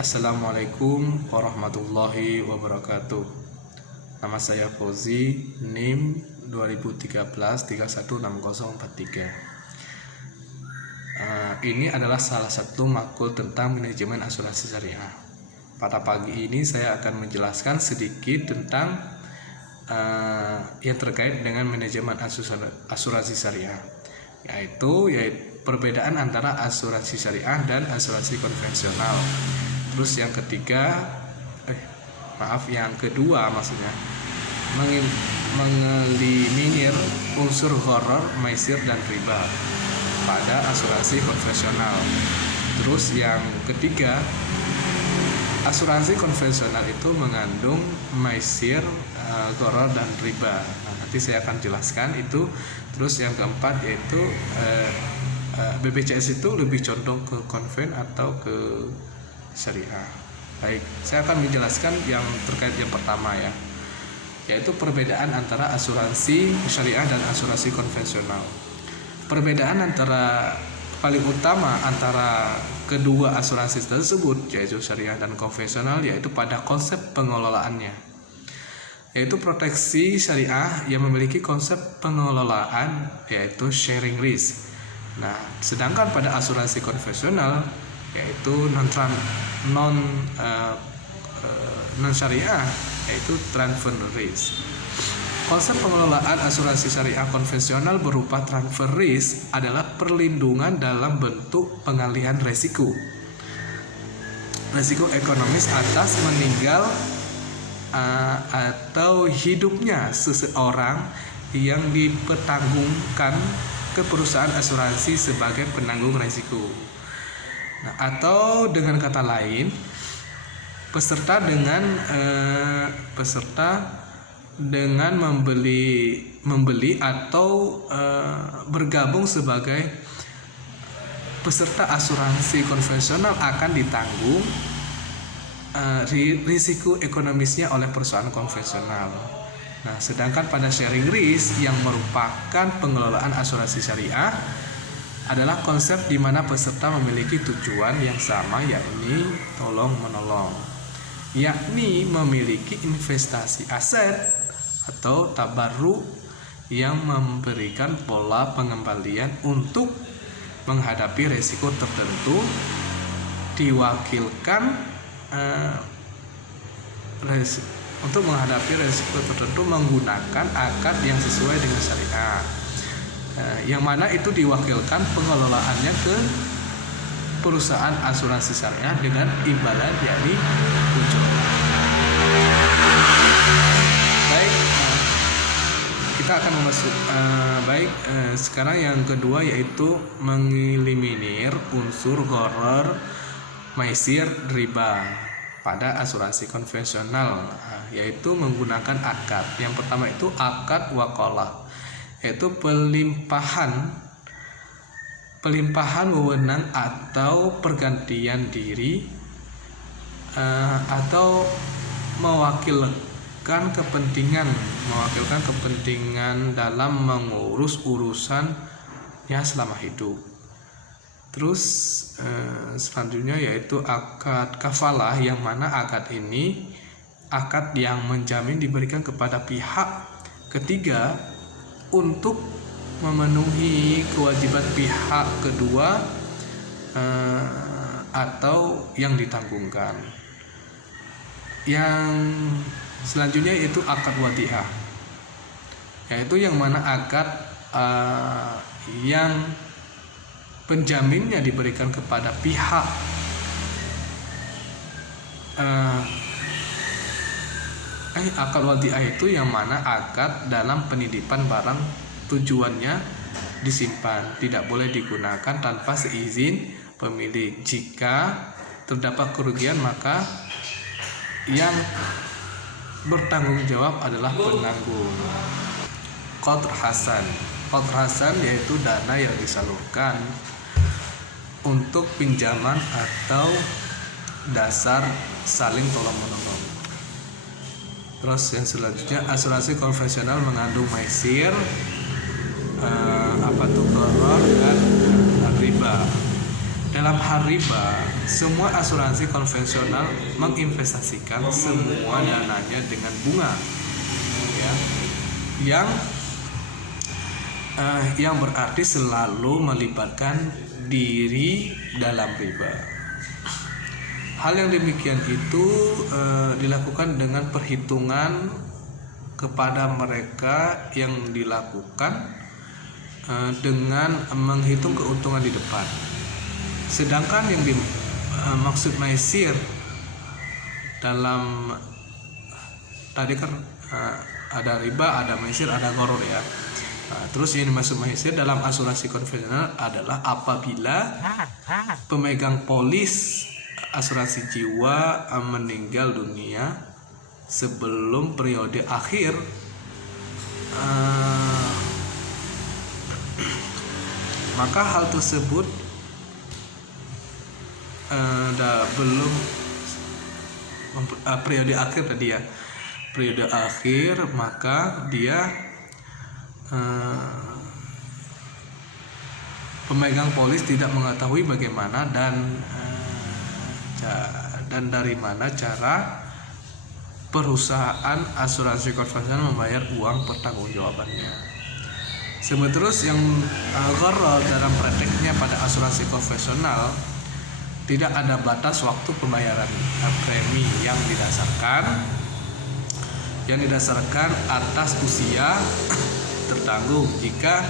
Assalamualaikum warahmatullahi wabarakatuh. Nama saya Fauzi, NIM 2013 316043. Ini adalah salah satu makul tentang manajemen asuransi syariah. Pada pagi ini saya akan menjelaskan sedikit tentang yang terkait dengan manajemen asuransi syariah, yaitu perbedaan antara asuransi syariah dan asuransi konvensional. Terus yang kedua maksudnya mengeliminir unsur gharar, maisir dan riba pada asuransi konvensional. Terus yang ketiga, asuransi konvensional itu mengandung maisir, gharar dan riba. Nanti saya akan jelaskan itu. Terus yang keempat yaitu BPJS itu lebih condong ke konven atau ke syariah. Baik, saya akan menjelaskan yang terkait yang pertama yaitu perbedaan antara asuransi syariah dan asuransi konvensional. Perbedaan paling utama antara kedua asuransi tersebut, yaitu syariah dan konvensional, yaitu pada konsep pengelolaannya. Yaitu proteksi syariah yang memiliki konsep pengelolaan yaitu sharing risk. Nah, sedangkan pada asuransi konvensional yaitu non syariah yaitu transfer risk. Konsep pengelolaan asuransi syariah konvensional berupa transfer risk adalah perlindungan dalam bentuk pengalihan resiko ekonomis atas meninggal atau hidupnya seseorang yang dipertanggungkan ke perusahaan asuransi sebagai penanggung resiko. Nah, atau dengan kata lain, peserta dengan membeli atau bergabung sebagai peserta asuransi konvensional akan ditanggung risiko ekonomisnya oleh perusahaan konvensional. Nah, sedangkan pada sharing risk yang merupakan pengelolaan asuransi syariah adalah konsep di mana peserta memiliki tujuan yang sama, yakni tolong-menolong, yakni memiliki investasi aset atau tabarruk yang memberikan pola pengembalian untuk menghadapi resiko tertentu, menggunakan akad yang sesuai dengan syariah, yang mana itu diwakilkan pengelolaannya ke perusahaan asuransi syariah dengan imbalan yakni ujung. Baik, kita akan masuk. Sekarang yang kedua yaitu mengeliminir unsur gharar, maisir, riba pada asuransi konvensional, yaitu menggunakan akad. Yang pertama itu akad wakalah, yaitu pelimpahan wewenang atau pergantian diri atau mewakilkan kepentingan dalam mengurus urusannya selama hidup. Terus selanjutnya yaitu akad kafalah, yang mana akad ini akad yang menjamin diberikan kepada pihak ketiga untuk memenuhi kewajiban pihak kedua atau yang ditanggungkan. Yang selanjutnya yaitu akad wadiah, yaitu yang mana akad yang penjaminnya diberikan kepada pihak akad wadiah itu yang mana akad dalam penitipan barang tujuannya disimpan, tidak boleh digunakan tanpa seizin pemilik. Jika terdapat kerugian, maka yang bertanggung jawab adalah penanggung. Qardh hasan yaitu dana yang disalurkan untuk pinjaman atau dasar saling tolong-menolong. Terus yang selanjutnya asuransi konvensional mengandung maisir, gharar dan riba. dalam hal riba, semua asuransi konvensional menginvestasikan semua dananya dengan bunga, ya, yang berarti selalu melibatkan diri dalam riba. Hal yang demikian itu dilakukan dengan perhitungan kepada mereka yang dilakukan dengan menghitung keuntungan di depan. Sedangkan yang dimaksud maisir dalam tadi kan ada riba, ada maisir, ada gharar ya. Terus yang dimaksud maisir dalam asuransi konvensional adalah apabila pemegang polis asuransi jiwa meninggal dunia sebelum periode akhir maka hal tersebut belum periode akhir tadi ya, periode akhir, maka dia pemegang polis tidak mengetahui bagaimana dan dari mana cara perusahaan asuransi konvensional membayar uang pertanggungjawabannya. Terus yang gharar dalam prakteknya pada asuransi konvensional, tidak ada batas waktu pembayaran premi yang didasarkan atas usia tertanggung. Jika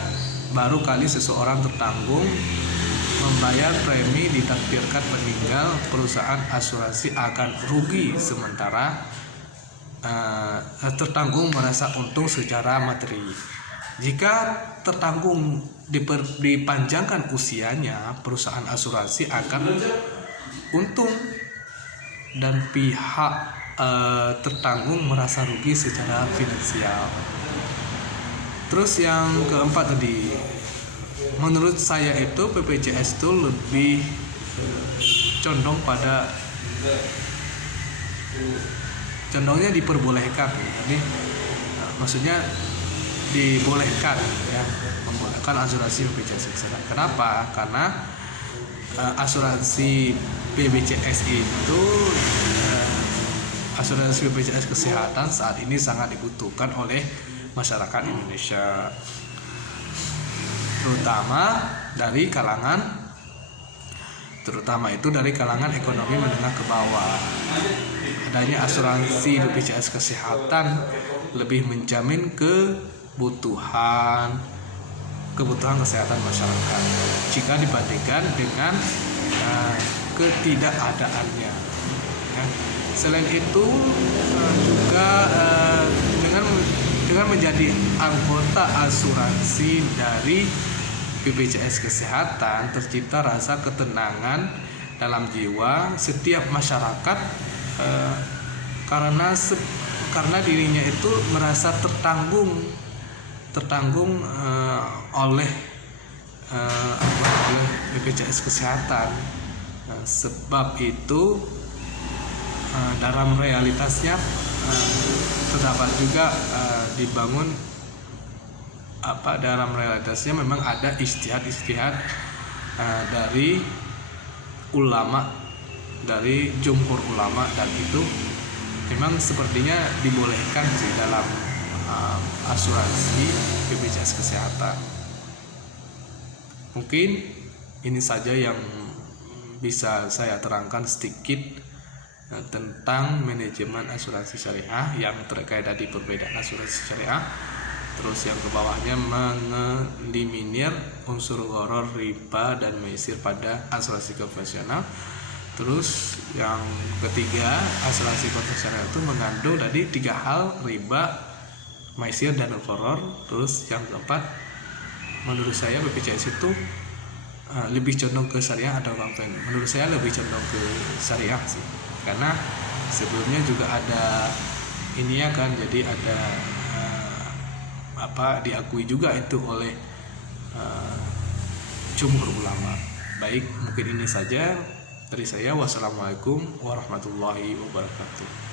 baru kali seseorang tertanggung membayar premi ditakdirkan meninggal, perusahaan asuransi akan rugi, sementara tertanggung merasa untung secara materi. Jika tertanggung dipanjangkan usianya, perusahaan asuransi akan untung dan pihak tertanggung merasa rugi secara finansial. Terus yang keempat tadi, menurut saya itu BPJS itu lebih condong pada condongnya diperbolehkan. Jadi maksudnya dibolehkan ya, membolehkan asuransi BPJS Kesehatan. Kenapa? Karena asuransi BPJS itu asuransi BPJS Kesehatan saat ini sangat dibutuhkan oleh masyarakat Indonesia, terutama dari kalangan ekonomi menengah ke bawah. Adanya asuransi BPJS Kesehatan lebih menjamin kebutuhan kesehatan masyarakat jika dibandingkan dengan ketidakadaannya. Ya. Selain itu juga dengan menjadi anggota asuransi dari BPJS Kesehatan, tercipta rasa ketenangan dalam jiwa setiap masyarakat karena dirinya itu merasa tertanggung oleh BPJS Kesehatan. Sebab itu dalam realitasnya terdapat juga dibangun dalam realitasnya memang ada ijtihad dari ulama, dari jumhur ulama, dan itu memang sepertinya dibolehkan sih dalam asuransi BPJS Kesehatan. Mungkin ini saja yang bisa saya terangkan sedikit tentang manajemen asuransi syariah yang terkait tadi perbedaan asuransi syariah. Terus yang ke bawahnya mengeliminir unsur gharar, riba, dan maisir pada asuransi konvensional. Terus yang ketiga, asuransi konvensional itu mengandung tadi 3 hal, riba, maisir, dan gharar. Terus yang keempat, menurut saya BPJS itu lebih condong ke syariah atau konven. Menurut saya lebih condong ke syariah sih, karena sebelumnya juga ada ini ya kan, jadi ada diakui juga itu oleh jumhur ulama. Baik, mungkin ini saja dari saya. Wassalamualaikum warahmatullahi wabarakatuh.